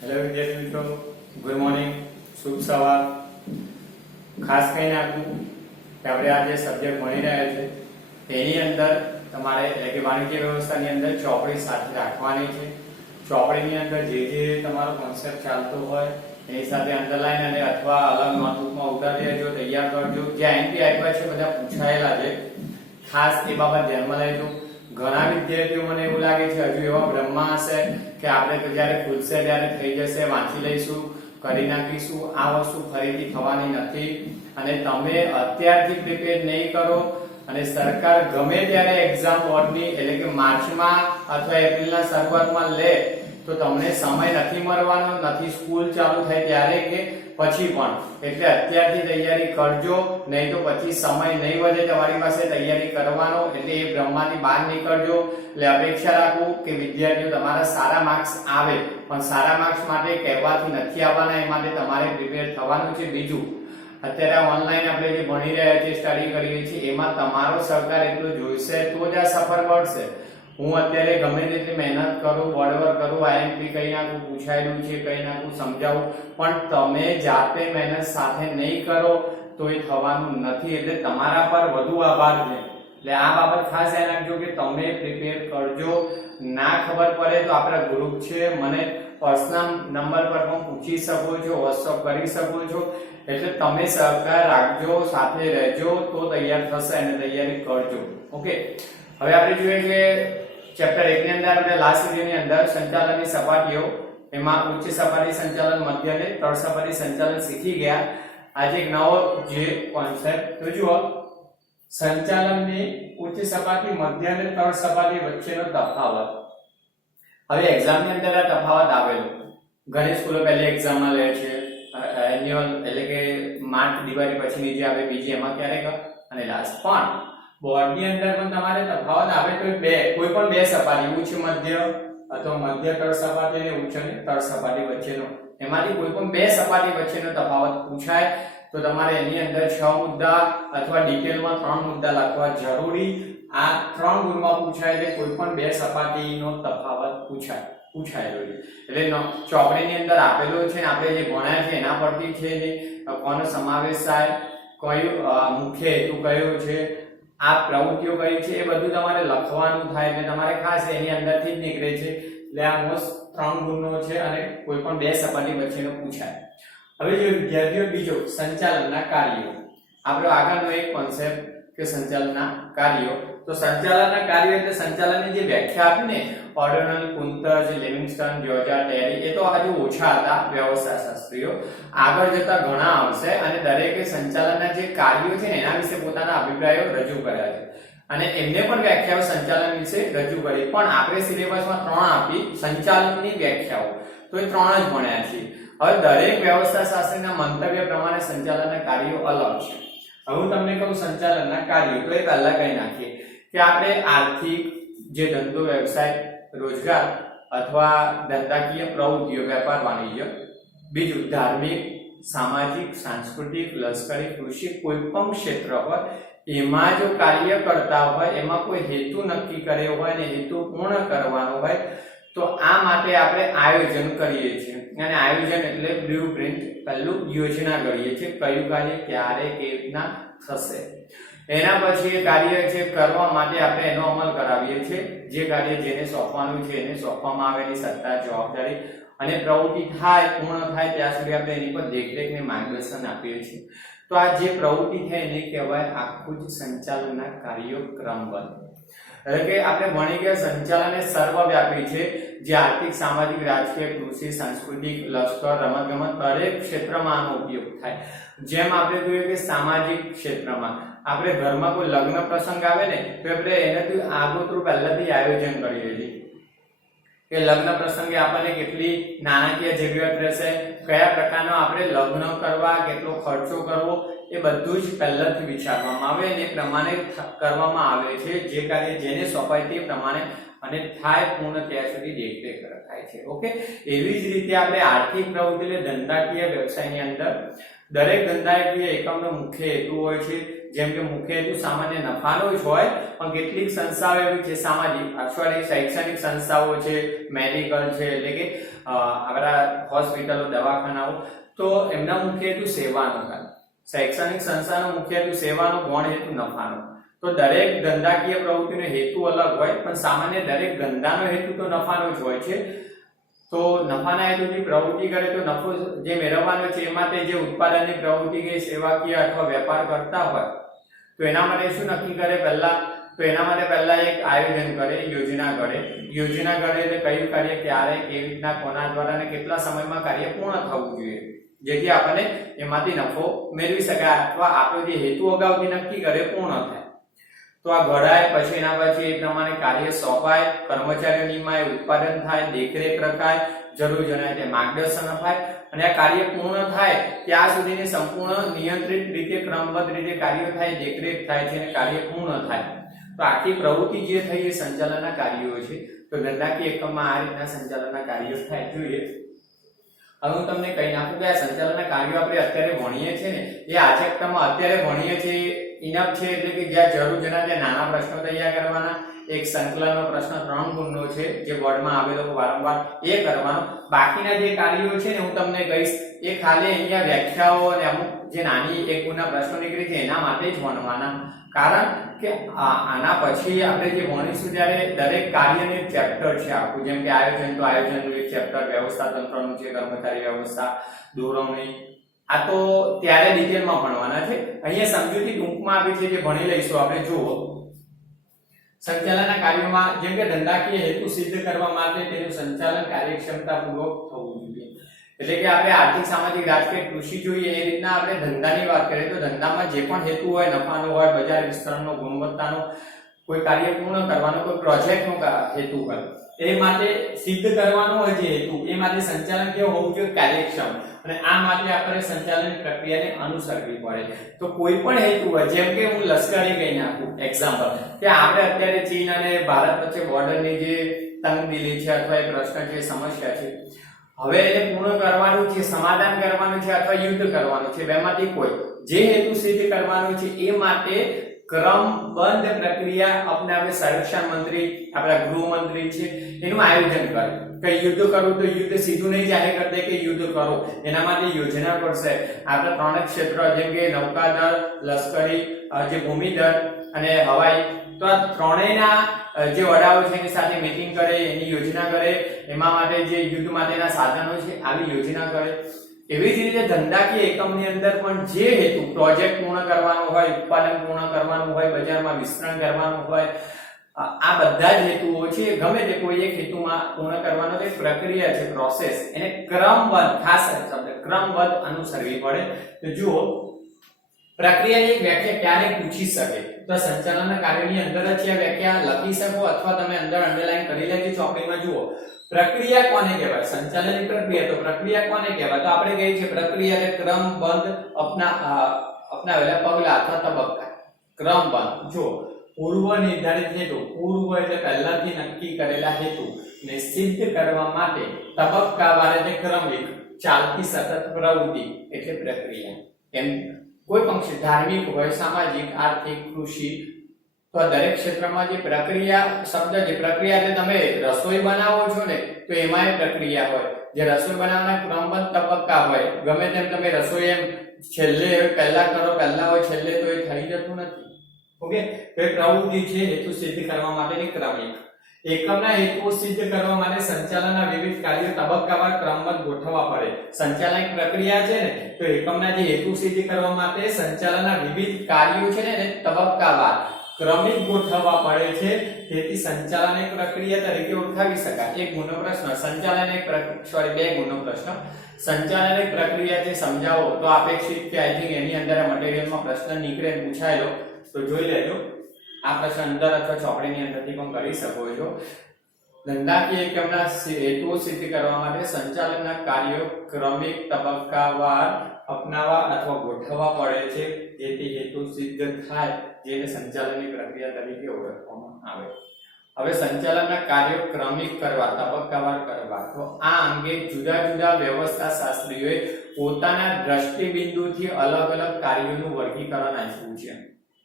Hello વિદ્યાર્થી મિત્રો, good morning, શુભ સવાર. ખાસ કરીને આપણે આ જે સબ્જેક્ટ ભણી રહ્યા છે તેની અંદર તમારે એટલે કે વાણિજ્ય વ્યવસ્થાની અંદર ચોપડી સાથે રાખવાની છે. ચોપડીની અંદર જે તમારો કોન્સેપ્ટ ચાલતો હોય એની સાથે અંડરલાઈન અને અથવા અલગ નોટબુકમાં ઉતારી લેજો, તૈયાર કરજો. જે આઈએમપી આપ્યા છે બધા પૂછાયેલા છે, ખાસ એ બાબત ધ્યાનમાં લેજો. ઘણા વિદ્યાર્થીઓ મને એવું લાગે છે હજુ એવા બ્રહ્મા હશે કે આપણે તો જ્યારે ખુલશે ત્યારે થઈ જશે, વાંચી લઈશું, કરી નાખીશું. આ વસ્તુ ફરીથી થવાની નથી અને તમે અત્યારથી પ્રિપેર નહીં કરો અને સરકાર ગમે ત્યારે એક્ઝામ બોર્ડની એટલે કે માર્ચમાં અથવા એપ્રિલના શરૂઆતમાં લે તો તમને સમય નથી મળવાનો, નથી સ્કૂલ ચાલુ થાય ત્યારે કે પછી પણ. એટલે અત્યારથી તૈયારી કરજો, નહીં તો પછી સમય નહીં વધે તમારી પાસે તૈયારી કરવાનો. એટલે એ બ્રહ્માથી બહાર નીકળજો. એટલે અપેક્ષા રાખું કે વિદ્યાર્થીઓ તમારા સારા માર્ક્સ આવે, પણ સારા માર્ક્સ માટે કહેવાથી નથી આવવાના, એ માટે તમારે પ્રિપેર થવાનું છે. બીજું, અત્યારે ઓનલાઈન આપણે જે ભણી રહ્યા છીએ, સ્ટડી કરીએ છીએ, એમાં તમારો સહકાર એટલો જોઈશે તો જ આ સફર મળશે. હું અત્યારે ગમે તેટલી મહેનત કરું, બોર્ડવર્ક કરું, આઈએમપી કઈ નાખું, પૂછાયેલું છે કઈ નાખું, સમજાવું, પણ તમે જાતે મહેનત સાથે નહીં કરો તો એ થવાનું નથી. એટલે તમારા પર વધુ આભાર છે. એટલે આ બાબત ખાસ ધ્યાન રાખજો કે તમે પ્રિપેર કરજો. ના ખબર પડે તો આપણા ગ્રુપ છે, મને પર્સનલ નંબર પર પણ પૂછી શકો છો, વોટ્સઅપ કરી શકો છો. એટલે તમે સહકાર રાખજો, સાથે રહેજો તો તૈયાર થશે અને તૈયારી કરજો. ઓકે, હવે આપણે જોઈએ કે ચેપ્ટર 1 ની અંદર આપણે લાસ્ટ વિડિયોની અંદર સંચાલનની સપાટીઓ, એમાં ઉચ્ચ સપાટી સંચાલન, મધ્ય અને તળ સપાટી સંચાલન શીખી ગયા. આજે એક નવો જે કોન્સેપ્ટ તો જુઓ, સંચાલનની ઉચ્ચ સપાટી, મધ્ય અને તળ સપાટી વચ્ચેનો તફાવત. હવે એક્ઝામની અંદર આ તફાવત આવેલો. ઘણી સ્કૂલો પહેલી એક્ઝામમાં લે છે એન્યુઅલ એટલે કે માર્ચ દિવાળી પછીની જે આવે બીજી, એમાં ક્યારેક અને લાસ્ટ. પણ બોર્ડની અંદર પણ તમારે તફાવત આવે તો કોઈ પણ બે સપાટી, ઉચ્ચ મધ્ય અથવા મધ્ય તળ સપાટી અને ઉચ્ચ અને તળ સપાટી વચ્ચેનો, એમાંથી કોઈ પણ બે સપાટી વચ્ચેનો તફાવત પૂછાય તો તમારે એની અંદર 6 મુદ્દા અથવા ડિટેલમાં 3 મુદ્દા લખવા જરૂરી. આ 3 ગુણમાં પૂછાય એટલે કોઈ પણ બે સપાટીનો તફાવત પૂછાયેલો છે. એટલે ચોપડીની અંદર આપેલો છે, આપણે જે ભણ્યા છે એના પરથી છે, જે કોનો સમાવેશ થાય, કયું મુખ્ય હેતુ કયો છે, આ પ્રવૃત્તિઓ કઈ છે, એ બધું તમારે લખવાનું થાય. એટલે તમારે ખાસ એની અંદરથી જ નીકળે છે. એટલે આ મોસ્ટ 3 ગુણનો છે અને કોઈ પણ બે સપાટી વચ્ચેનો પૂછાય. હવે જો વિદ્યાર્થીઓ, બીજો સંચાલનના કાર્યો. આપણો આગળનો એક કોન્સેપ્ટ કે સંચાલનના કાર્યો. તો સંચાલનના કાર્યો એટલે સંચાલનની જે વ્યાખ્યા આપી ને, ઓર્ડનલ, કુંતજ, લેવિંગસ્ટન, જ્યોર્જા, ટેરી, એ તો હજુ ઓછા હતા વ્યવસ્થા શાસ્ત્રીઓ. આગળ જતા ઘણા આવશે અને દરેકે સંચાલનના જે કાર્યો છે ને એના વિશે પોતાના અભિપ્રાયો રજૂ કર્યા છે અને એમને પણ વ્યાખ્યાઓ સંચાલન વિશે રજૂ કરી. પણ આપણે સિલેબસમાં 3 આપી સંચાલનની વ્યાખ્યાઓ, તો એ 3 જ ભણ્યા છીએ. હવે દરેક વ્યવસ્થા શાસ્ત્રીના મંતવ્ય પ્રમાણે સંચાલનના કાર્યો અલગ છે. હવે હું તમને કહું સંચાલનના કાર્યો, તો એ પહેલા કઈ નાખીએ કે આપણે આર્થિક જે ધંધો, વ્યવસાય, રોજગાર અથવા ધંધાકીય પ્રવૃત્તિઓ, વેપાર, વાણિજ્ય. બીજું ધાર્મિક, સામાજિક, સાંસ્કૃતિક, લશ્કરી, કૃષિ, કોઈ પણ ક્ષેત્ર હોય એમાં જો કાર્ય કરતા હોય, એમાં કોઈ હેતુ નક્કી કર્યો હોય ને હેતુ પૂર્ણ કરવાનો હોય તો આ માટે આપણે આયોજન કરીએ છીએ. અને આયોજન એટલે બ્લુપ્રિન્ટ, પહેલું યોજના કરીએ છીએ, કયું કાર્ય ક્યારે કેવી રીતના થશે. એના પછી એ કાર્ય છે કરવા માટે આપણે એનો અમલ કરાવીએ છીએ. જે કાર્ય જેને સોંપવાનું છે એને સોંપવામાં આવેલી સત્તા, જવાબદારી અને પ્રવૃત્તિ થાય, પૂર્ણ થાય ત્યાં સુધી આપણે એની પર દેખરેખ ને માર્ગદર્શન આપીએ છીએ. તો આ જે પ્રવૃત્તિ છે એને કહેવાય આખું જ સંચાલનના કાર્યો ક્રમબદ્ધ. એટલે કે આપણે ભણી ગયા સંચાલન એ સર્વવ્યાપી છે, જે આર્થિક, સામાજિક, રાજકીય, કૃષિ, સાંસ્કૃતિક, લશ્કર, રમતગમત દરેક ક્ષેત્રમાં આનો ઉપયોગ થાય. જેમ આપણે જોઈએ કે સામાજિક ક્ષેત્રમાં આપણે ઘરમાં કોઈ લગ્ન પ્રસંગ આવે ને તો આપણે એનાથી આગોતરું પહેલાથી આયોજન કરીએ છીએ કે લગ્ન પ્રસંગે આપણને કેટલી નાણાકીય જરૂરિયાત રહેશે, કયા પ્રકારનો આપણે લગ્ન કરવા, કેટલો ખર્ચો કરવો, એ બધું જ પહેલાથી વિચારવામાં આવે અને એ પ્રમાણે કરવામાં આવે છે. જે કાર્ય જેને સોંપાય તે પ્રમાણે અને થાય પૂર્ણ ત્યાં સુધી દેખરેખ થાય છે. ઓકે, એવી જ રીતે આપણે આર્થિક પ્રવૃત્તિ એટલે ધંધાકીય વ્યવસાયની અંદર દરેક ધંધાકીય એકમનો મુખ્ય હેતુ હોય છે. જેમ કે મુખ્ય હેતુ સામાન્ય નફાનો જ હોય, પણ કેટલીક સંસ્થાઓ એવી છે સામાજિક અથવા શૈક્ષણિક સંસ્થાઓ છે, મેડિકલ છે, એટલે કે આપણા હોસ્પિટલો, દવાખાનાઓ, તો એમના મુખ્ય હેતુ સેવાનો થાય. શૈક્ષણિક સંસ્થાનો મુખ્ય હેતુ સેવાનો, ગૌણ હેતુ નફાનો. તો દરેક ધંધાકીય પ્રવૃત્તિનો હેતુ અલગ હોય, પણ સામાન્ય દરેક ધંધાનો હેતુ તો નફાનો જ હોય છે. તો નફાના હેતુથી પ્રવૃત્તિ કરે તો નફો જે મેળવવાનો છે એ માટે જે ઉત્પાદનની પ્રવૃત્તિ કે સેવાકીય અથવા વેપાર કરતા હોય તો એના માટે શું નક્કી કરે પહેલા? તો એના માટે પહેલા એક આયોજન કરે, યોજના કરે. યોજના કરે એટલે કયું કાર્ય ક્યારે, કેવી રીતના, કોના દ્વારા અને કેટલા સમયમાં કાર્ય પૂર્ણ થવું જોઈએ, જેથી આપણને એમાંથી નફો મેળવી શકાય અથવા આપણો જે હેતુ અગાઉથી નક્કી કરે પૂર્ણ થાય. તો આ ઘડાય, પછી એના પછી એ પ્રમાણે કાર્ય સોંપાય, કર્મચારીઓ નિમાય, ઉત્પાદન થાય, દેખરેખ રખાય, જરૂર જણાય તે માર્ગદર્શન અપાય અને આ કાર્ય પૂર્ણ થાય ત્યાં સુધીની સંપૂર્ણ નિયંત્રિત રીતે ક્રમબદ્ધ રીતે કાર્ય થાય, દેખરેખ થાય છે અને કાર્ય પૂર્ણ થાય. તો આખી પ્રવૃત્તિ જે થઈ એ સંચાલનના કાર્યો છે. તો ધંધાકીય એકમમાં આ રીતના સંચાલનના કાર્યો થાય. જોઈએ હવે હું તમને કહી નાખું કે આ સંચાલનના કાર્યો આપણે અત્યારે ભણીએ છીએ ને એ આ ચેપ્ટરમાં અત્યારે ભણીએ છીએ ઇનફ છે. એટલે કે જ્યાં જરૂર જણાય ત્યાં નાના પ્રશ્નો તૈયાર કરવાના, એક સંકલનનો પ્રશ્ન 3 ગુણનો છે જે બોર્ડમાં આવેલો વારંવાર એ કરવાનો. બાકીના જે કાર્યો છે ને હું તમને કહીશ એ ખાલી અહીંયા વ્યાખ્યાઓ અને અમુક જે નાની એક ગુણના પ્રશ્નો નીકળી છે એના માટે જ ભણવાના. કારણ કે આના પછી આપણે જે ભણીશું ત્યારે દરેક કાર્યનું ચેપ્ટર છે આખું, જેમ કે આયોજન, તો આયોજનનું એક ચેપ્ટર, વ્યવસ્થા તંત્રનું છે, કર્મચારી વ્યવસ્થા, દોરવણી, આ તો ત્યારે ડિટેલમાં ભણવાના છે. અહીંયા સમજૂતી ટૂંકમાં આપી છે જે ભણી લઈશું આપણે. જુઓ સંચાલનના કાર્યોમાં જેમ કે ધંધાકીય હેતુ સિદ્ધ કરવા માટે તેનું સંચાલન કાર્યક્ષમતાપૂર્વક થવું જોઈએ. એટલે કે આપણે આર્થિક, સામાજિક, રાજકીય, કૃષિ જોઈએ એ રીતના આપણે ધંધાની વાત કરીએ તો ધંધામાં જે પણ હેતુ હોય, નફાનો હોય, બજાર વિસ્તરણનો, ગુણવત્તાનો, કોઈ કાર્ય પૂર્ણ કરવાનો, કોઈ પ્રોજેક્ટનો હેતુ હોય, એ માટે સિદ્ધ કરવાનો હોય જે હેતુ, એ માટે સંચાલન કેવું હોવું જોઈએ? કાર્યક્ષમ. અને આ માટે આપણે સંચાલન પ્રક્રિયાને અનુસરવી પડે. તો કોઈ પણ હેતુ હોય, જેમ કે હું લશ્કરી કહી નાખું એક્ઝામ્પલ, કે આપણે અત્યારે ચીન અને ભારત વચ્ચે બોર્ડરની જે તંગદિલી છે અથવા એક પ્રશ્ન છે, સમસ્યા છે, હવે એને પૂર્ણ કરવાનું છે, સમાધાન કરવાનું છે અથવા યુદ્ધ કરવાનું છે, બેમાંથી કોઈ જે હેતુ સિદ્ધ કરવાનો છે એ માટે ક્રમબદ્ધ પ્રક્રિયા અપનાવે સંરક્ષણ મંત્રી, આપણા ગૃહમંત્રી છે, એનું આયોજન કરે. કે યુદ્ધ કરવું તો યુદ્ધ સીધું નહીં જાહેર કરી દે કે યુદ્ધ કરો, એના માટે યોજના કરશે. આપણે 3 ક્ષેત્ર જેમ કે નૌકાદળ, લશ્કરી, જે ભૂમિદળ અને હવાઈ, તો આ ત્રણેયના જે વડાઓ છે એની સાથે મીટિંગ કરે, એની યોજના કરે, એમાં માટે જે યુદ્ધ માટેના સાધનો છે આવી યોજના કરે. એવી જ રીતે ધંધાકીય એકમની અંદર પણ જે હેતુ, પ્રોજેક્ટ પૂર્ણ કરવાનો હોય, ઉત્પાદન પૂર્ણ કરવાનું હોય, બજારમાં વિસ્તરણ કરવાનું હોય, આ બધા જ હેતુઓ છે, ગમે તે કોઈ એક હેતુમાં પૂર્ણ કરવાનો જે પ્રક્રિયા છે, પ્રોસેસ, એને ક્રમબદ્ધ, ખાસ શબ્દ ક્રમબદ્ધ અનુસરવી પડે. તો જુઓ પ્રક્રિયાની એક વ્યાખ્યા ક્યારે પૂછી શકે તો સંચાલનના કાર્યની અંદર જ આ વ્યાખ્યા લખી શકો અથવા તમે અંદર અંડરલાઈન કરી લેજો ચોપડીમાં. જુઓ પ્રક્રિયા કોને કહેવાય? સંચાલનની પ્રક્રિયા. તો પ્રક્રિયા કોને કહેવાય? તો આપણે કહીએ છીએ પ્રક્રિયા એટલે ક્રમબદ્ધ અપનાવેલા પગલા અથવા તબક્કા. ક્રમબદ્ધ. જો પૂર્વ નિર્ધારિત હેતુ, પૂર્વ એટલે પહેલાથી નક્કી કરેલા હેતુ ને સિદ્ધ કરવા માટે તબક્કાવાર એટલે ક્રમિક ચાલતી સતત પ્રવૃત્તિ એટલે પ્રક્રિયા. એમ કોઈ પણ ક્ષેત્ર, ધાર્મિક હોય, સામાજિક, આર્થિક, કૃષિ, તો દરેક ક્ષેત્રમાં જે પ્રક્રિયા શબ્દ, જે પ્રક્રિયા એટલે તમે રસોઈ બનાવો છો ને તો એમાં એ પ્રક્રિયા હોય. જે રસોઈ બનાવવાના ક્રમબદ્ધ તબક્કા હોય, ગમે તેમ તમે રસોઈ એમ છેલ્લે પહેલા કરો, પહેલા હોય છેલ્લે, તો એ થઈ જતું નથી. ઓકે, તો એ પ્રવૃત્તિ છે હેતુ સિદ્ધ કરવા માટેની ક્રમિક. એકમના હેતુઓ સિદ્ધ કરવા માટે સંચાલનના વિવિધ કાર્યો તબક્કાવાર ક્રમબદ્ધ ગોઠવવા પડે. સંચાલન પ્રક્રિયા છે ને તો એકમના જે હેતુ સિદ્ધ કરવા માટે સંચાલનના વિવિધ કાર્યો છે ને તબક્કાવાર ક્રમિક ગોઠવવા પડે છે. તેથી સંચાલન એક પ્રક્રિયા તરીકે ઓળખાવી શકાય. એક ગુણનો પ્રશ્ન, સંચાલન એક સોરી 2 ગુણનો પ્રશ્ન. સંચાલન એક પ્રક્રિયા છે સમજાવો. તો અપેક્ષિત કે આઈ થિંક એની અંદર મટીરીયલમાં પ્રશ્ન નીકળે પૂછાયેલો તો જોઈ લેજો. આ પ્રશ્ન અંદર અથવા ચોપડીની અંદરથી પણ કરી શકો છો. ધંધાકીય એકમના હેતુઓ સિદ્ધ કરવા માટે સંચાલનના કાર્યો ક્રમિક તબક્કાવાર અપનાવવા અથવા ગોઠવવા પડે છે, જેથી હેતુ સિદ્ધ થાય, જેને સંચાલનની પ્રક્રિયા તરીકે ઓળખવામાં આવે. હવે સંચાલનના કાર્યો ક્રમિક કરવા, તબક્કાવાર કરવા, તો આ અંગે જુદા જુદા વ્યવસ્થા શાસ્ત્રીઓએ પોતાના દ્રષ્ટિબિંદુથી અલગ અલગ કાર્યોનું વર્ગીકરણ આપ્યું છે.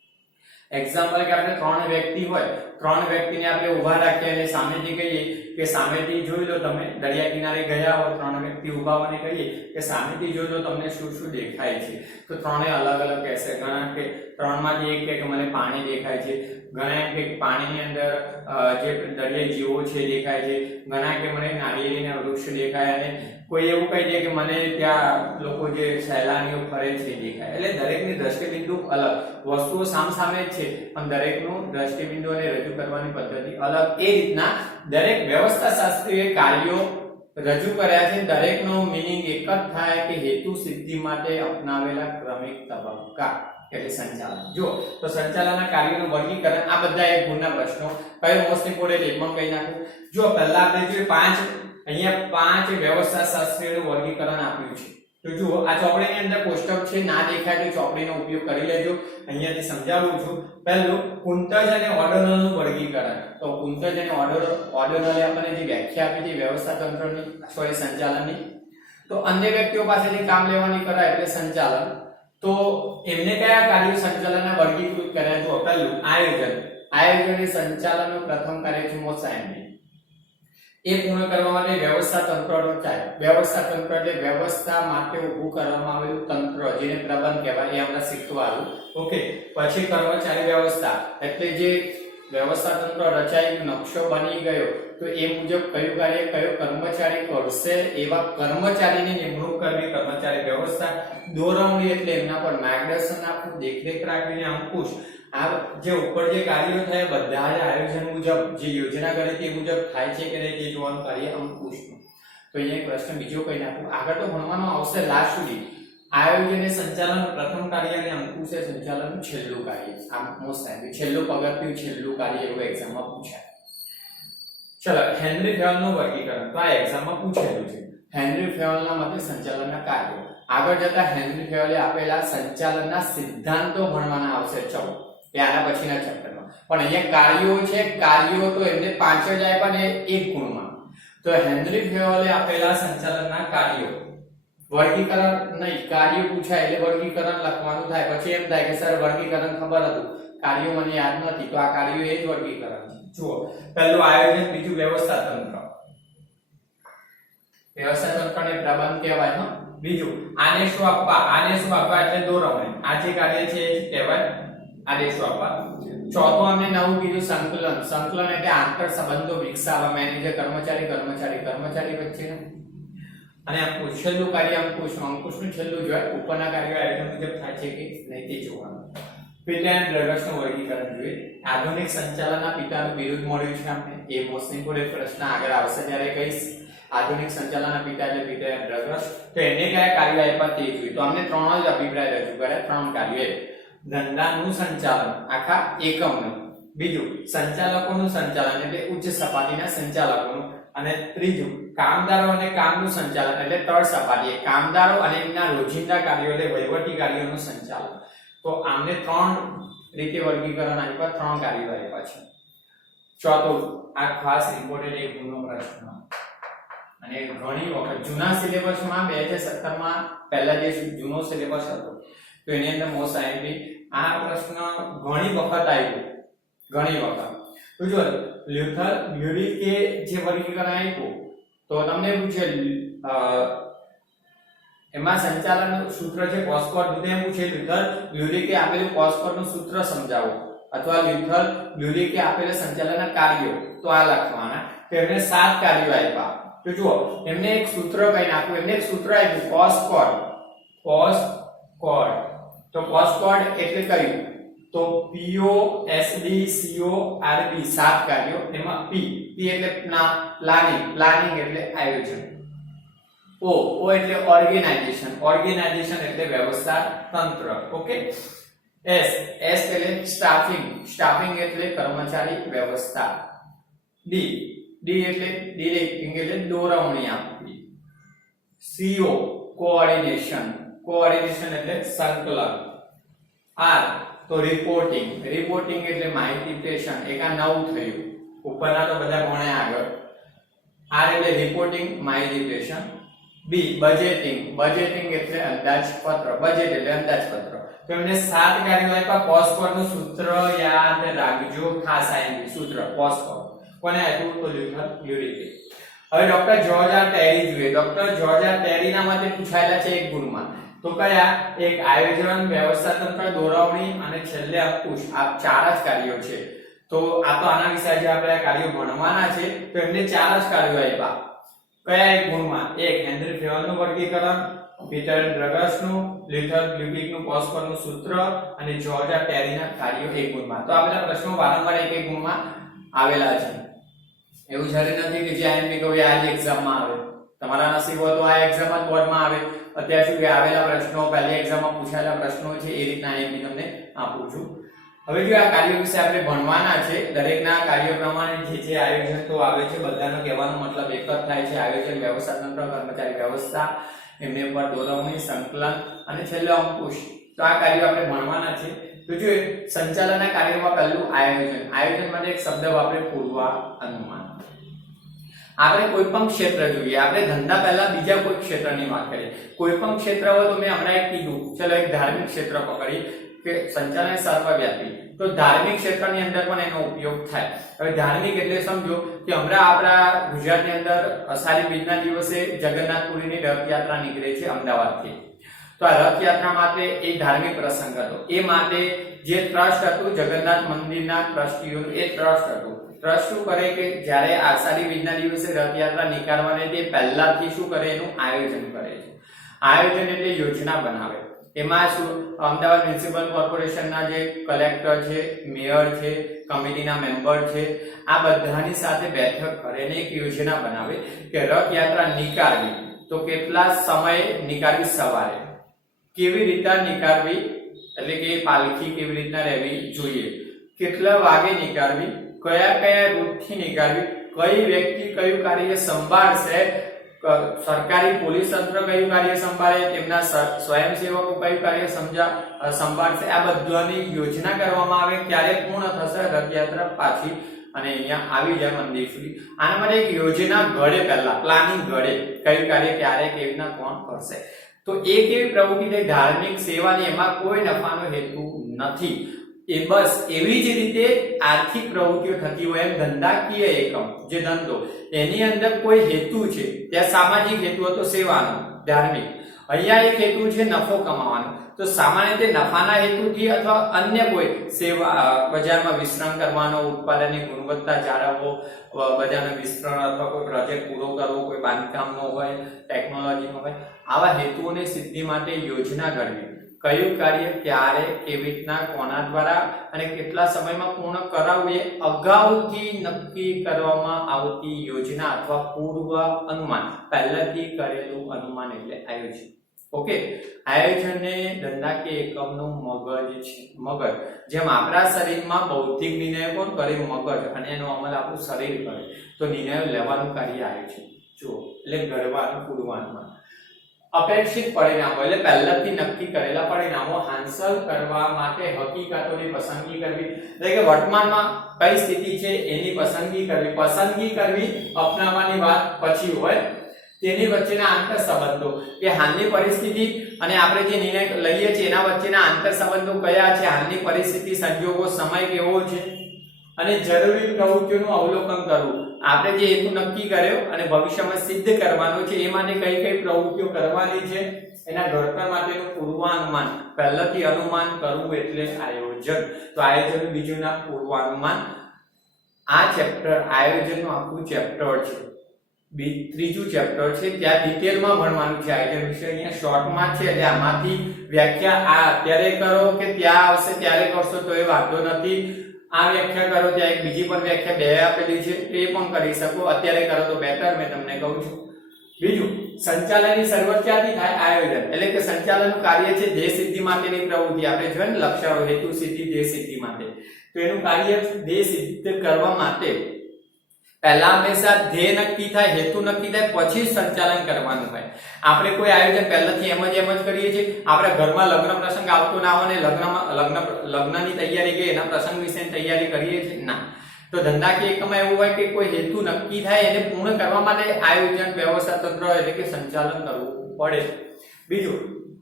એક્ઝામ્પલ કે આપણે 3 વ્યક્તિ હોય, 3 વ્યક્તિને આપણે ઊભા રાખીએ અને સામેથી કહીએ કે સામેથી જોઈ લો, તમે દરિયા કિનારે ગયા હો, 3 વ્યક્તિ ઊભા હોને કહીએ કે સામેથી જોઈ લો તમને શું શું દેખાય છે, તો ત્રણે અલગ અલગ કહેશે. ઘણા કે 3 માંથી એક કે મને પાણી દેખાય છે, ઘણા કે પાણીની અંદર જે દરિયાઈ જીવો છે દેખાય છે, ઘણા કે મને નારિયેળીના વૃક્ષ દેખાય, અને કોઈ એવું કહી દે કે મને ત્યાં લોકો જે સહેલાણીઓ ફરે છે દેખાય. એટલે દરેકની દ્રષ્ટિબિંદુ અલગ, વસ્તુઓ સામસામે જ છે પણ દરેકનું દ્રષ્ટિબિંદુને રજૂ કરવાની પદ્ધતિ અલગ. એ રીતના દરેક વ્યવસ્થાશાસ્ત્રીએ કાર્યો રજૂ કર્યા છે. દરેકનો મીનિંગ એક જ થાય કે હેતુ સિદ્ધિ માટે અપનાવેલા ક્રમિક તબક્કા એટલે સંચાલન. જો તો સંચાલનના કાર્યોનું વર્ગીકરણ, આ બધા એક ગુણના પ્રશ્નો. કયો મોસ્ટ ઇમ્પોર્ટન્ટ એકમાં કહી નાખું. જો પહેલા આપણે જે પાંચ વ્યવસ્થાશાસ્ત્રીઓનું વર્ગીકરણ આપ્યું છે, તો જુઓ આ ચોપડીની અંદર કોષ્ટક છે, ના દેખાય તો ચોપડીનો ઉપયોગ કરી લેજો. અહીંયાથી સમજાવું છું. પહેલું કુંતજ અને ઓર્ડોનલનું વર્ગીકરણ. તો કુંતજ અને ઓર્ડોનલે આપણને જે વ્યાખ્યા આપી છે વ્યવસ્થા તંત્રની સંચાલનની, તો અન્ય વ્યક્તિઓ પાસેથી કામ લેવાની કરાય એટલે સંચાલન. તો એમને કયા કાર્યો સંચાલનના વર્ગીકૃત કર્યા? જો પહેલું આયોજન એ સંચાલનનું પ્રથમ કાર્ય છે મોસાયની. એ પૂર્ણ કરવા માટે વ્યવસ્થા તંત્રનો ચાલ્યો. વ્યવસ્થા તંત્ર એટલે વ્યવસ્થા માટે ઊભું કરવામાં આવેલું તંત્ર, જેને પ્રબંધ કહેવાય, એ આપણે શીખવાડું. ઓકે. પછી કર્મચારી વ્યવસ્થા એટલે જે વ્યવસ્થા તંત્ર રચાયું, નકશો બની ગયો, તો એ મુજબ કયું કાર્ય કયો કર્મચારી કરશે એવા કર્મચારીની નિમણૂક કરવી, કર્મચારી વ્યવસ્થા. દોરવણી એટલે એમના પર માર્ગદર્શન આપવું, દેખરેખ રાખવીને અંકુશ. આ જે ઉપર જે કાર્યો થાય બધા જ આયોજન મુજબ જે યોજના કરી તે મુજબ થાય છે કે નહીં તે જોવાનું કાર્ય અંકુશનું. તો અહીંયા એક પ્રશ્ન બીજો કહી નાખું. આગળ તો ભણવાનો આવશે લાસ્ટ સુધી. આયોજન એ સંચાલનનું પ્રથમ કાર્ય અને અંકુશ એ સંચાલનનું છેલ્લું કાર્ય. આમ મોસ્ટ ટાઈમ છેલ્લું પગથિયું, છેલ્લું કાર્ય એવું એક્ઝામમાં પૂછાય. ચલો, હેનરી ફેવલનું વર્ગીકરણ તો આ એક્ઝામમાં પૂછેલું છે. હેનરી ફેવલના મતે સંચાલનના કાર્યો. આગળ જતા હેનરી ફેવલે આપેલા સંચાલનના સિદ્ધાંતો ભણવાના આવશે. ચલો, એ આના પછીના ચેપ્ટરમાં. પણ અહીંયા કાર્યો છે, કાર્યો તો એમને 5 જ આપ્યા ને એક ગુણમાં. તો હેનરી ફેવલે આપેલા સંચાલનના કાર્યો, વર્ગીકરણ નહીં, કાર્ય પૂછાય એટલે વર્ગીકરણ લખવાનું થાય. પછી એમ થાય કે સર વર્ગીકરણ ખબર હતું, કાર્યો મને યાદ નથી, તો આ કાર્યો એ જ વર્ગીકરણ છે. જુઓ, પહેલું આયોજન, બીજું વ્યવસ્થા તંત્ર. વ્યવસ્થા તંત્રને પ્રબંધ કહેવાય. બીજું આદેશો આપવા એટલે દોરવણી. આ જે કાર્ય છે એ કહેવાય આદેશો આપવા. ચોથું અમે નવું કીધું સંકલન. સંકલન એટલે આંતર સંબંધો વિકસાવવા, મેનેજર કર્મચારી વચ્ચેના. અને અંકુશ, છેલ્લું કાર્ય અંકુશ. અંકુશનું છેલ્લું જોવાય, ઉપરના કાર્યો આયોજન મુજબ થાય છે કે નહીં તે જોવાનું. પિતા એન્ડ ડ્રગસનું વર્ગીકરણ જોઈએ. આધુનિક સંચાલનના પિતાનું બિરુદ મળ્યું છે આપણે. એ મોસ્ટ ઇમ્પોર્ટન્ટ પ્રશ્ન આગળ આવશે ત્યારે કહીશ. આધુનિક સંચાલનના પિતા એટલે પીટર એન્ડ ડ્રગસ. તો એને કયા કાર્યો આપ્યા તે જોઈએ. તો અમને 3 જ અભિપ્રાય રજૂ કર્યા, 3 કાર્યો. ધંધાનું સંચાલન, આખા એકમનું. બીજું સંચાલકોનું સંચાલન એટલે ઉચ્ચ સપાટીના સંચાલકોનું. અને ત્રીજું કામદારો અને કામનું સંચાલન એટલે તળ સપાટીએ કામદારો અને એમના રોજિંદા કાર્યો એટલે વહીવટી કાર્યોનું સંચાલન. તો આમને 3 રીતે વર્ગીકરણ આપ્યા, 3 કાર્યો આપ્યા છે. ચોથું, આ ખાસ ઇમ્પોર્ટન્ટ એક ગુણનો પ્રશ્ન, અને ઘણી વખત જૂના સિલેબસમાં 2017 માં પહેલા જે જૂનો સિલેબસ હતો તો એની અંદર મોસ્ટ આઈએમપી આ પ્રશ્ન ઘણી વખત આવ્યો, ઘણી વખત. તો જો લ્યુડિકે જે વર્ગીકરણ આપ્યું તો તમને પૂછે એમાં સંચાલનનું સૂત્ર છે પોસ્કોડ. એમ પૂછે લ્યુડિકે આપેલું પોસ્કોડનું સૂત્ર સમજાવો, અથવા લ્યુડિકે આપેલા સંચાલનના કાર્યો, તો આ લખવાના. તો એમને 7 કાર્યો આપ્યા. તો જુઓ, એમને એક સૂત્ર કઈ નાખ્યું, એમને એક સૂત્ર આપ્યું પોસ્કોડ. તો પોસ્કોડ એટલે કયું? તો POSDCORB 7 કાર્યો. એમાં P એટલે પ્લાનિંગ એટલે આયોજન. O એટલે ઓર્ગેનાઇઝેશન એટલે વ્યવસ્થા તંત્ર. ઓકે. S એટલે સ્ટાફિંગ એટલે કર્મચારી વ્યવસ્થા. D એટલે ડિરેક્ટિંગ એટલે દોરવણી આપવી. CO કોઓર્ડિનેશન એટલે સંકલન. R તો રિપોર્ટિંગ એટલે માહિતી પ્રેષણ. એક આ નવું થયું, ઉપરના તો બધા ભણ્યા આગળ. R એટલે રિપોર્ટિંગ, માહિતી પ્રેષણ. B બજેટિંગ એટલે અંદાજપત્ર. બજેટ એટલે અંદાજપત્ર. તો એમને 7 કાર્યો આપ્યા. પોસ્કોરનું સૂત્ર યાદ રાખજો, ખાસ આઈએમપી સૂત્ર પોસ્કોર કોને આપ્યું? તો લ્યુથર યુરિકે. હવે ડોક્ટર જ્યોર્જ આર ટેરી જોઈએ. ડોક્ટર જ્યોર્જ આર ટેરી ના માટે પૂછાયેલા છે એક ગુણમાં. તો કયા? એક આયોજન, વ્યવસ્થાતંત્ર, દોરવણી અને છેલ્લે અંકુશ. આ 4 જ કાર્યો છે. તો આ તો આના વિશે જે આપણે કાર્યો ભણવાના છે, તો એમને 4 જ કાર્યો આપ્યા. કયા એક ગુણમાં? એક હેનરી ફેવલનું વર્ગીકરણ, પીટર ડ્રગસનું, લ્યુથર યુરિકનું પોસ્કોરનું સૂત્ર અને જ્યોર્જ આર ટેરીના કાર્યો એક ગુણમાં. તો આ બધા પ્રશ્નો વારંવાર એક એક ગુણમાં આવેલા છે. એવું જરૂરી નથી કે જે આઈએમપી કહું આ જ એક્ઝામમાં આવે. તમારા નસીબ હોય તો આ એક્ઝામ જ બોર્ડમાં આવે. અત્યાર સુધી આવેલા પ્રશ્નો, પહેલી એક્ઝામમાં પૂછાયેલા પ્રશ્નો છે એ રીતના આઈએમપી તમને આપું છું. હવે જો આ કાર્યો વિશે આપણે ભણવાના છે, દરેકના કાર્યો પ્રમાણે જે આયોજન તો આવે છે, બધાનો કહેવાનો મતલબ એક જ થાય છે. આયોજન, વ્યવસ્થાતંત્ર, કર્મચારી વ્યવસ્થા, એમને પર દોરવણી, સંકલન અને છેલ્લે અંકુશ. તો આ કાર્યો આપણે ભણવાના છે. તો જો સંચાલનના કાર્યોમાં પહેલું આયોજન. આયોજન માટે એક શબ્દ વાપરે પૂર્વાનુમાન. આપણે કોઈ પણ ક્ષેત્ર જોઈએ, આપણે ધંધા પહેલા બીજા કોઈ ક્ષેત્રની વાત કરીએ. કોઈ પણ ક્ષેત્ર હોય તો મેં હમણાં એક કીધું, ચલો એક ધાર્મિક ક્ષેત્ર પકડી કે સંચાલન સર્વવ્યાપી. તો ધાર્મિક ક્ષેત્રની અંદર પણ એનો ઉપયોગ થાય. હવે ધાર્મિક એટલે સમજો કે હમણાં આપણા ગુજરાતની અંદર અષાઢી બીજના દિવસે જગન્નાથપુરીની રથયાત્રા નીકળે છે અમદાવાદથી. તો આ રથયાત્રા માટે એ ધાર્મિક પ્રસંગ હતો. એ માટે જે ટ્રસ્ટ હતું, જગન્નાથ મંદિરના ટ્રસ્ટીઓનું એ ટ્રસ્ટ હતું. ટ્રસ્ટ શું કરે કે જ્યારે આષાઢી બીજના દિવસે રથયાત્રા નીકાળવાની તે પહેલાથી શું કરે? એનું આયોજન કરે છે. આયોજન એટલે યોજના બનાવે. એમાં શું? અમદાવાદ મ્યુનિસિપલ કોર્પોરેશનના જે કલેક્ટર છે, મેયર છે, કમિટીના મેમ્બર છે, આ બધાની સાથે બેઠક કરીને એક યોજના બનાવે કે રથયાત્રા નીકાળવી તો કેટલા સમયે નીકાળવી, સવારે કેવી રીતના નીકાળવી, એટલે કે પાલખી કેવી રીતના રહેવી જોઈએ, કેટલા વાગે નીકાળવી, કયા કયા રૂટથી નીકાળવી, કઈ વ્યક્તિ કયું કાર્ય સંભાળશે, સરકારી પોલીસ તંત્ર કયું કાર્ય સંભાળે, તેમના સ્વયંસેવકો કયું કાર્ય સંભાળશે. આ બધાની યોજના કરવામાં આવે. ક્યારે પૂર્ણ થશે રથયાત્રા પાછી અને અહીંયા આવી જાય મંદિર સુધી. આના માટે એક યોજના ઘડે, પહેલા પ્લાનિંગ ઘડે, કયું કાર્ય ક્યારે કેવી રીતના કોણ કરશે. તો એક એવી પ્રવૃત્તિ છે ધાર્મિક સેવાની, એમાં કોઈ નફાનો હેતુ નથી. એ બસ એવી જ રીતે આર્થિક પ્રવૃત્તિઓ થતી હોય એમ ધંધાકીય એકમ, જે ધંધો, એની અંદર કોઈ હેતુ છે. ત્યાં સામાજિક હેતુ હતો સેવાનો, ધાર્મિક. અહીંયા એક હેતુ છે નફો કમાવાનો. તો સામાન્ય રીતે નફાના હેતુથી અથવા અન્ય કોઈ સેવા, બજારમાં વિસ્તરણ કરવાનો, ઉત્પાદનની ગુણવત્તા જાળવવો, બજારનું વિસ્તરણ અથવા કોઈ પ્રોજેક્ટ પૂરો કરવો, કોઈ બાંધકામનો હોય, ટેકનોલોજીનો હોય, આવા હેતુઓની સિદ્ધિ માટે યોજના ઘડવી. કયું કાર્ય ક્યારે, કેવી રીતના, કોના દ્વારા અને કેટલા સમયમાં પૂર્ણ કરાવવું એ અગાઉથી નક્કી કરવામાં આવતી યોજના અથવા પૂર્વ અનુમાન, પહેલાથી કરેલું અનુમાન એટલે આયોજન. ઓકે, આયોજનને ધંધાકીય એકમનું મગજ છે. મગજ જેમ આપણા શરીરમાં બૌદ્ધિક નિર્ણયો કોણ કરે? મગજ. અને એનો અમલ આપણું શરીર કરે. તો નિર્ણયો લેવાનું કાર્ય આયોજન. જો એટલે ઘડવાનું, પૂરવાનું. અપેક્ષિત પરિણામો એટલે પહેલાથી નક્કી કરેલા પરિણામો હાંસલ કરવા માટે હકીકતોની પસંદગી કરવી. એટલે કે વર્તમાનમાં કઈ સ્થિતિ છે એની પસંદગી કરવી. પસંદગી કરવી અપનાવવાની વાત પછી હોય. તેની વચ્ચેના આંતર સંબંધો, કે હાલની પરિસ્થિતિ અને આપણે જે નિર્ણય લઈએ છીએ એના વચ્ચેના આંતર સંબંધો કયા છે, હાલની પરિસ્થિતિ, સંજોગો, સમય કેવો છે, અને જરૂરી પ્રવૃત્તિઓનું અવલોકન કરવું. આપણે જે હેતુ નક્કી કર્યો અને ભવિષ્યમાં સિદ્ધ કરવાનો છે એ માટે કઈ કઈ પ્રવૃત્તિઓ કરવાની છે, એના ઘડતર માટેનું પૂર્વાનુમાન. પહેલાથી અનુમાન કરવું એટલે આયોજન. તો આયોજનનું બીજું નામ પૂર્વાનુમાન. આ ચેપ્ટર આયોજનનું આખું ચેપ્ટર છે. ત્રીજું ચેપ્ટર છે, ત્યાં ડિટેલમાં ભણવાનું છે આયોજન વિશે. અહીંયા શોર્ટમાં છે એટલે આમાંથી વ્યાખ્યા આ અત્યારે કરો કે ત્યાં આવશે ત્યારે કરશો તો એ વાંધો નથી. આ વ્યાખ્યા કરો, ત્યાં એક બીજી પણ વ્યાખ્યા બે આપેલી છે, એ પણ કરી શકો. અત્યારે કરો તો બેટર, મેં તમને કહું છું. બીજું, સંચાલનની શરૂઆત ક્યાંથી થાય? આયોજન. એટલે કે સંચાલનનું કાર્ય છે ધ્યેય સિદ્ધિ માટેની પ્રવૃત્તિ. આપણે જોઈએ ને લક્ષ્યો, હેતુ સિદ્ધિ, ધ્યેય સિદ્ધિ માટે. તો એનું કાર્ય ધ્યેય સિદ્ધ કરવા માટે પહેલા હંમેશા ધ્યેય નક્કી થાય, હેતુ નક્કી થાય, પછી સંચાલન કરવાનું હોય. આપણે કોઈ આયોજન પહેલાથી એમ જ કરીએ છીએ. આપણે ઘરમાં લગ્ન પ્રસંગ આવતો ના હોય ને લગ્નની તૈયારી કે એના પ્રસંગ વિશેની તૈયારી કરીએ છીએ ના. તો ધંધાકીય એકમમાં એવું હોય કે કોઈ હેતુ નક્કી થાય એને પૂર્ણ કરવા માટે આયોજન, વ્યવસ્થા તંત્ર એટલે કે સંચાલન કરવું પડે. બીજું,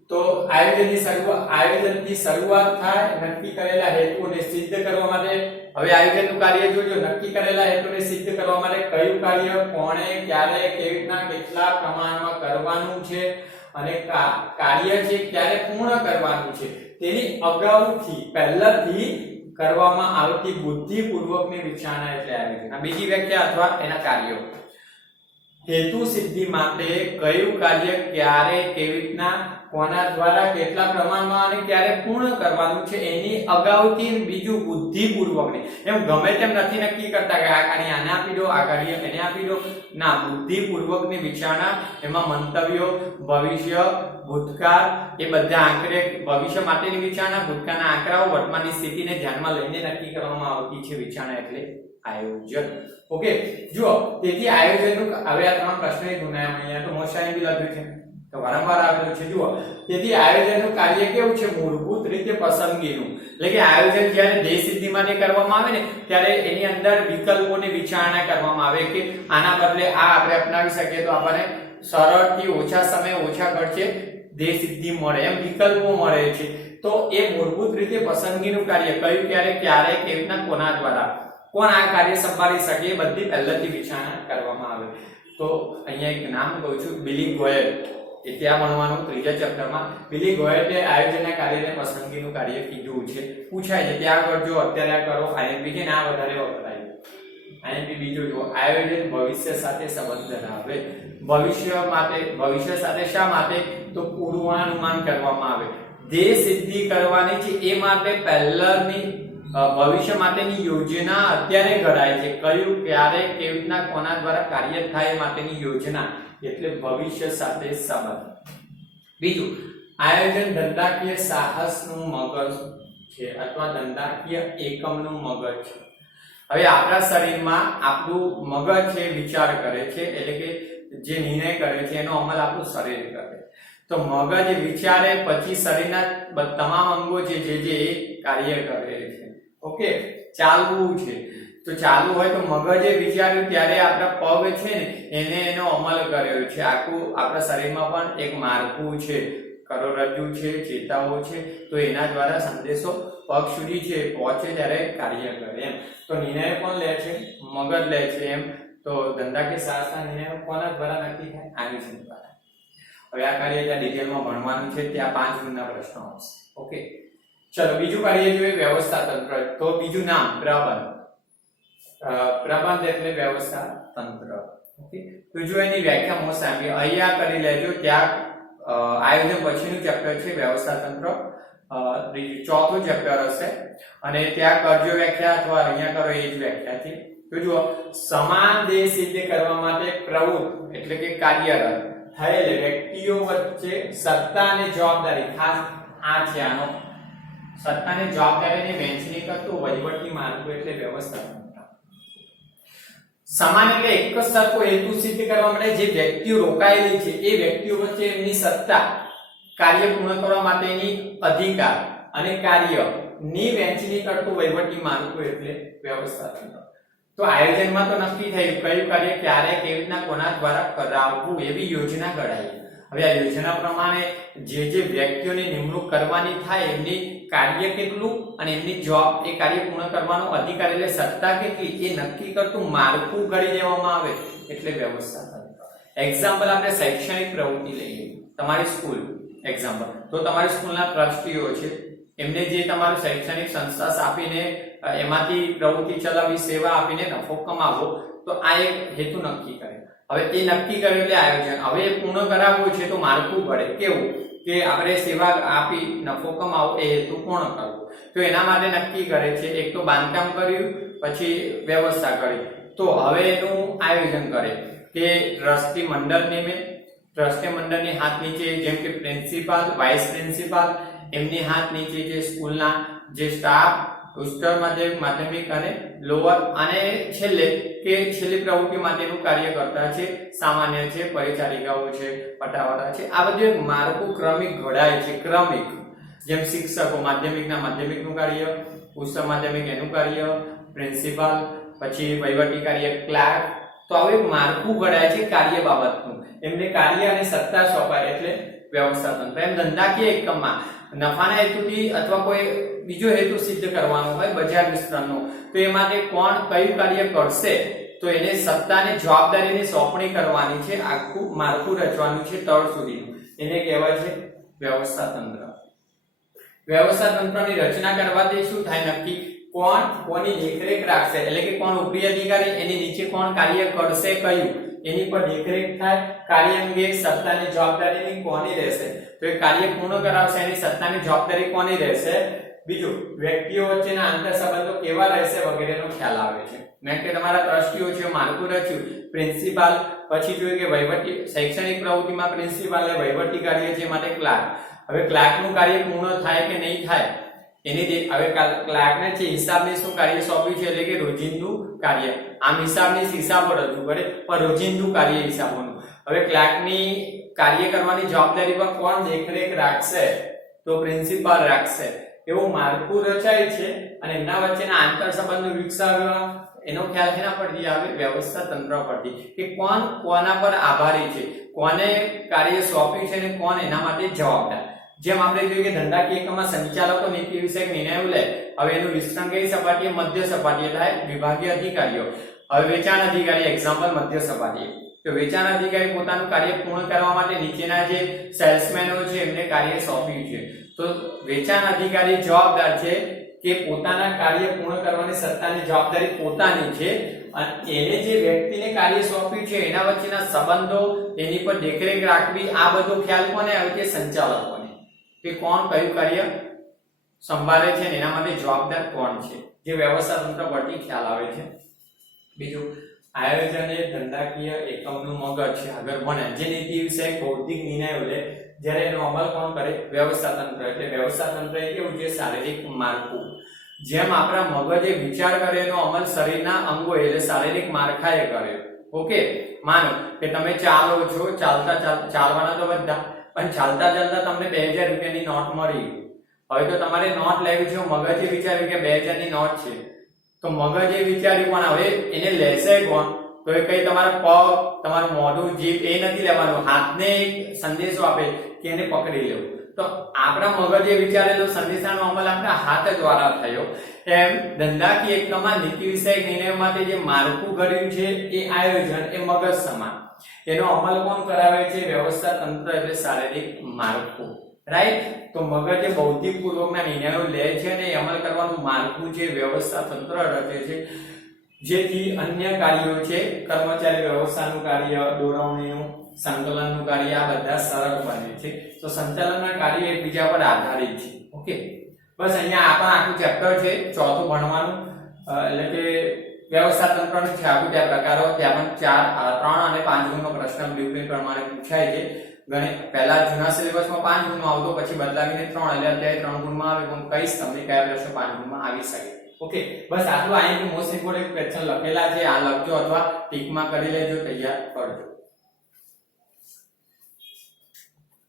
તો આયોજનની શરૂઆત થાય નક્કી કરેલા હેતુઓને સિદ્ધ કરવા માટે. હવે આયોજનનું કાર્ય જોજો. નક્કી કરેલા હેતુને સિદ્ધ કરવા માટે કયું કાર્ય કોણે ક્યારે કેવી રીતના કેટલા પ્રમાણમાં કરવાનું છે અને કાર્ય છે ક્યારે પૂર્ણ કરવાનું છે તેની અગાઉથી પહેલાથી કરવામાં આવતી બુદ્ધિપૂર્વકની વિચારણા એટલે આયોજન. બીજી વ્યાખ્યા અથવા એના કાર્યો. હેતુ સિદ્ધિ માટે કયું કાર્ય ક્યારે કેવી રીતના કોના દ્વારા કેટલા પ્રમાણમાં અને ક્યારે પૂર્ણ કરવાનું છે એની અગાઉથી. બીજું બુદ્ધિપૂર્વકની. એમ ગમે તેમ નથી નક્કી કરતા કે આ કાર્ય આને આપી દો, આ કાર્ય એને આપી દો. ના, બુદ્ધિપૂર્વકની વિચારણા. એમાં મંતવ્યો, ભવિષ્ય, ભૂતકાળ એ બધા આંકડે ભવિષ્ય માટેની વિચારણા, ભૂતકાળના આંકડાઓ, વર્તમાનની સ્થિતિને ધ્યાનમાં લઈને નક્કી કરવામાં આવતી છે વિચારણા એટલે આયોજન. ઓકે, જુઓ. તેથી આયોજનનું હવે આ ત્રણ પ્રશ્નો ગુનાયા અહીંયા તો મોશાઈ બી લખ્યું છે તો વારંવાર આવેલું છે. જુઓ, તેથી આયોજનનું કાર્ય કેવું છે? મૂળભૂત રીતે પસંદગીનું. એટલે કે આયોજન જ્યારે ધ્યેય સિદ્ધિ માટે કરવામાં આવે ને ત્યારે એની અંદર વિકલ્પોની વિચારણા કરવામાં આવે કે આના બદલે આ આપણે અપનાવી શકીએ તો આપણને સરળથી ઓછા સમય ઓછા ખર્ચે ધ્યેય સિદ્ધિ મળે, એમ વિકલ્પો મળે છે. તો એ મૂળભૂત રીતે પસંદગીનું કાર્ય કયું ક્યારે કેવી રીતના કોના દ્વારા કોણ આ કાર્ય સંભાળી શકે એ બધી પહેલાથી વિચારણા કરવામાં આવે. તો અહીંયા એક નામ કહું છું, બિલી ગોયલ. એ ત્યાં ભણવાનું ત્રીજા ચેપ્ટરમાં બિલી ગોયલે આયોજનના કાર્યને પસંદગીનું કાર્ય કીધું છે. પૂછાય છે ત્યાં કરજો, અત્યારે કરો. આઈએમપી છે ને આ વધારે વપરાય. આઈએમપી બીજું જુઓ, આયોજન ભવિષ્ય સાથે સંબંધ ધરાવે. ભવિષ્ય સાથે શા માટે? તો પૂર્વાનુમાન કરવામાં આવે. ધ્યેય સિદ્ધિ કરવાની છે એ માટે પહેલાની ભવિષ્ય માટેની યોજના અત્યારે ઘડાય છે. કયું ક્યારે કેવી રીતના કોના દ્વારા કાર્ય થાય માટેની યોજના એટલે ભવિષ્ય સાથે સંબંધ. બીજું, આયોજન ધંધાકીય સાહસનું મગજ છે અથવા ધંધાકીય એકમનું મગજ છે. હવે આપણા શરીરમાં આપણું મગજ છે વિચાર કરે છે, એટલે કે જે નિર્ણય કરે છે એનો અમલ આપણું શરીર કરે. તો મગજ વિચારે પછી શરીરના તમામ અંગો છે જે કાર્ય કરે છે. ઓકે, ચાલવું છે તો ચાલુ હોય તો મગજે વિચાર્યું ત્યારે આપણા પગ છે ને એને એનો અમલ કર્યો છે. આખું આપણા શરીરમાં પણ એક માળખું છે, કરોડરજ્જુ છે, ચેતાઓ છે. તો એના દ્વારા સંદેશો પગ સુધી છે પહોંચે ત્યારે કાર્ય કરે. એમ તો નિર્ણય કોણ લે છે? મગજ લે છે. એમ તો ધંધાકીય સાહસના નિર્ણયો કોના દ્વારા નક્કી થાય? આયોજન દ્વારા. હવે આ કાર્ય ત્યાં ડિટેલમાં ભણવાનું છે, ત્યાં 5 ગુણના પ્રશ્નો આવશે. ઓકે, ચલો બીજું કાર્ય જોઈએ વ્યવસ્થા તંત્ર. તો બીજું નામ પ્રબંધ. પ્રબંધ એટલે વ્યવસ્થા તંત્ર. ઓકે, તો જો એની વ્યાખ્યા મોસ્ટ સાંભળી અહીંયા કરી લેજો. ત્યાં આયોજન પછીનું ચેપ્ટર છે વ્યવસ્થા તંત્ર, ચોથું ચેપ્ટર હશે અને ત્યાં કરજો વ્યાખ્યા અથવા અહીંયા કરો એ જ વ્યાખ્યા છે. તો જુઓ, સમાન ધ્યેય સિદ્ધ કરવા માટે પ્રવૃત્ત એટલે કે કાર્યરત થયેલ વ્યક્તિઓ વચ્ચે સત્તા અને જવાબદારી. ખાસ આ છે આનો સત્તા અને જવાબદારીની વહેંચણી કરતું વહીવટી માળખું એટલે વ્યવસ્થા. સમાન એટલે એક જ સરખો હેતુ સિદ્ધ કરવા માટે જે વ્યક્તિઓ રોકાયેલી છે એ વ્યક્તિઓ વચ્ચે એમની સત્તા, કાર્ય પૂર્ણ કરવા માટેની અધિકાર અને કાર્યની વહેંચણી કરતું વહીવટી માળખું એટલે વ્યવસ્થાતંત્ર. તો આયોજનમાં તો નક્કી થયું કયું કાર્ય ક્યારે કેવી રીતના કોના દ્વારા કરાવવું એવી યોજના ઘડાઈ. હવે આ યોજના પ્રમાણે જે વ્યક્તિઓની નિમણૂક કરવાની થાય એમની કાર્ય કેટલું અને એમની જોબ એ કાર્ય પૂર્ણ કરવાનો અધિકાર એટલે સત્તા કેટલી એ નક્કી કરતું માળખું ઘડી દેવામાં આવે એટલે વ્યવસ્થાતંત્ર. એક્ઝામ્પલ આપણે શૈક્ષણિક પ્રવૃત્તિ લઈએ. તમારી સ્કૂલ એક્ઝામ્પલ, તો તમારી સ્કૂલના ટ્રસ્ટીઓ છે, એમને જે તમારું શૈક્ષણિક સંસ્થા આપીને એમાંથી પ્રવૃત્તિ ચલાવી સેવા આપીને નફો કમાવો, તો આ એક હેતુ નક્કી કરે. હવે એ નક્કી કર્યું એટલે આયોજન. હવે એ પૂર્ણ કરાવવું છે તો માળખું ઘડે. કેવું કે આપણે સેવા આપી નફો કમાવો એ હેતુ પૂર્ણ કરવો. તો એના માટે નક્કી કરે છે. એક તો બાંધકામ કર્યું, પછી વ્યવસ્થા કરી. તો હવે એનું આયોજન કરે કે ટ્રસ્ટી મંડળ નિમે. ટ્રસ્ટી મંડળની હાથ નીચે જેમ કે પ્રિન્સિપાલ, વાઇસ પ્રિન્સિપાલ, એમની હાથ નીચે જે સ્કૂલના જે સ્ટાફ, ઉચ્ચતર માધ્યમિક અને લોઅર, અને છેલ્લી પ્રવૃત્તિ માટેનું કાર્ય કરતા છે, સામાન્ય છે, પરિચારિકાઓ છે, પટાવાળા છે. આ બધું માળખું ક્રમિક ઘડાય છે. ક્રમિક જેમ શિક્ષકો માધ્યમિકનું કાર્ય, ઉચ્ચતર માધ્યમિક એનું કાર્ય, પ્રિન્સિપાલ, પછી વહીવટી કાર્ય ક્લાર્ક. તો હવે માળખું ઘડાય છે કાર્ય બાબતનું. એમને કાર્ય અને સત્તા સોંપાય એટલે વ્યવસ્થા તંત્ર. એમ ધંધાકીય એકમમાં નફાના હેતુથી અથવા કોઈ બીજો હેતુ સિદ્ધ કરવાનો હોય બજાર વિસ્તરણનો, તો એ માટે કોણ કયું કાર્ય કરશે, તો એને સત્તાને જવાબદારીની સોંપણી કરવાની છે, આખું માળખું રચવાનું છે તળ સુધીનું, એને કહેવાય છે વ્યવસ્થા તંત્ર. વ્યવસ્થા તંત્રની રચના કરવાથી શું થાય નક્કી, કોણ કોની દેખરેખ રાખશે, એટલે કે કોણ ઉપરી અધિકારી, એની નીચે કોણ કાર્ય કરશે કયું, એની પર દેખરેખ થાય. કાર્ય અંગે સત્તાની જવાબદારીની કોની રહેશે, તો એ કાર્ય પૂર્ણ કરાવશે એની સત્તાની જવાબદારી કોની રહેશે. બીજું, વ્યક્તિઓ વચ્ચેના આંતર સંબંધો કેવા રહેશે વગેરેનો ખ્યાલ આવે છે. મેં કે તમારા ટ્રસ્ટીઓ છે, માળખું રચ્યું, પ્રિન્સિપાલ, પછી જોયું કે વહીવટી શૈક્ષણિક પ્રવૃત્તિમાં પ્રિન્સિપાલ એ વહીવટી કાર્ય છે માટે ક્લાર્ક. હવે ક્લાર્કનું કાર્ય પૂર્ણ થાય કે નહીં થાય એની હવે ક્લાર્કને છે હિસાબની શું કાર્ય સોંપ્યું છે, એટલે કે રોજિંદુ કાર્ય. આમ હિસાબની હિસાબો રજૂ કરે પણ રોજિંદુ કાર્ય હિસાબોનું. હવે ક્લાર્કની કાર્ય કરવાની જવાબદારી પર કોણ દેખરેખ રાખશે, તો પ્રિન્સિપાલ રાખશે. એવું માળખું રચાય છે અને એમના વચ્ચેના આંતર સંબંધો વિકસાવવા એનો ખ્યાલ એના પરથી આવે, વ્યવસ્થા તંત્ર પરથી, કે કોણ કોના પર આભારી છે, કોને કાર્ય સોંપ્યું છે અને કોણ એના માટે જવાબદાર. જેમ આપણે જોઈએ કે ધંધાકીય એકમમાં સંચાલકો નીતિ વિષયક નિર્ણયો લે. હવે એનું વિસ્તરણ કઈ સપાટીએ, મધ્ય સપાટીએ થાય, વિભાગીય અધિકારીઓ. હવે વેચાણ અધિકારી એક્ઝામ્પલ મધ્ય સપાટીએ. તો વેચાણ અધિકારી પોતાનું કાર્ય પૂર્ણ કરવા માટે નીચેના જે સેલ્સમેનો છે એમને કાર્ય સોંપ્યું છે, તો વેચાણ અધિકારી જવાબદાર છે કે પોતાના કાર્ય પૂર્ણ કરવાની સત્તાની જવાબદારી પોતાની છે, અને એને જે વ્યક્તિને કાર્ય સોંપ્યું છે એના વચ્ચેના સંબંધો, એની પર દેખરેખ રાખવી, આ બધો ખ્યાલ કોને આવે છે, સંચાલકોને, કે કોણ કયું કાર્ય સંભાળે છે અને એના માટે જવાબદાર કોણ છે, જે વ્યવસ્થા તંત્ર પરથી ખ્યાલ આવે છે. બીજું, આયોજન એ ધંધાકીય એકમનું મગજ છે. આગળ ભણે જે નીતિ વિષયક બૌદ્ધિક નિર્ણયો લે, જ્યારે એનો અમલ કોણ કરે, વ્યવસ્થા તંત્ર. એટલે વ્યવસ્થા તંત્ર એ કેવું છે, શારીરિક માળખું. જેમ આપણા મગજે વિચાર કરે એનો અમલ શરીરના અંગો એટલે શારીરિક માળખાએ કરે. ઓકે, માનો કે તમે ચાલો છો, ચાલવાના તો બધા, પણ ચાલતા તમને 2000 રૂપિયાની નોટ મળી. હવે તો તમારે નોટ લેવી છે, મગજે વિચાર્યું કે 2000 ની નોટ છે, તો મગજે વિચાર્યું પણ હવે એને લેશે કોણ, તો એ કઈ તમારા પગ, તમારું મોઢું, જીભ એ નથી લેવાનું, હાથને એક સંદેશો આપે કે એને પકડી લેવું. તો આપણા મગજે વિચારેલો સંદેશાનો અમલ આપણા હાથ દ્વારા થયો. એમ ધંધાકીય એકમમાં નીતિ વિષયક નિર્ણયો માટે જે માળખું ઘડ્યું છે એ આયોજન, એ મગજ સમાન. એનો અમલ કોણ કરાવે છે, વ્યવસ્થા તંત્ર એટલે શારીરિક માળખું. રાઈટ. તો મગજે બૌદ્ધિક પૂર્વકના નિર્ણયો લે છે અને અમલ કરવાનું માળખું છે વ્યવસ્થા તંત્ર રચે છે, જેથી અન્ય કાર્યો છે, કર્મચારી વ્યવસ્થાનું કાર્ય, દોરવણીનું, સંકલનનું કાર્ય, આ બધા સરળ બને છે. તો સંચાલનના કાર્ય એકબીજા પર આધારિત છે. ઓકે, બસ અહીંયા આ પણ આખું ચેપ્ટર છે, ચોથું ભણવાનું, એટલે કે વ્યવસ્થા તંત્રનું છે આખું. ત્યાં પ્રકારો, ત્યાં પણ 3 અને 5 ગુણનો પ્રશ્ન બ્લુપ્રિન્ટ પ્રમાણે પૂછાય છે. ગણિત પહેલા જૂના સિલેબસમાં 5 ગુણનો આવતો, પછી બદલાવીને 3, એટલે અત્યારે 3 ગુણમાં આવે. હું કહીશ તમને કયા પ્રશ્ન 5 ગુણમાં આવી શકે. ઓકે, બસ આટલું. અહીંયા મોસ્ટ ઇમ્પોર્ટન્ટ ક્વેશ્ચન લખેલા છે, આ લખજો અથવા ટીકમાં કરી લેજો, તૈયાર કરજો.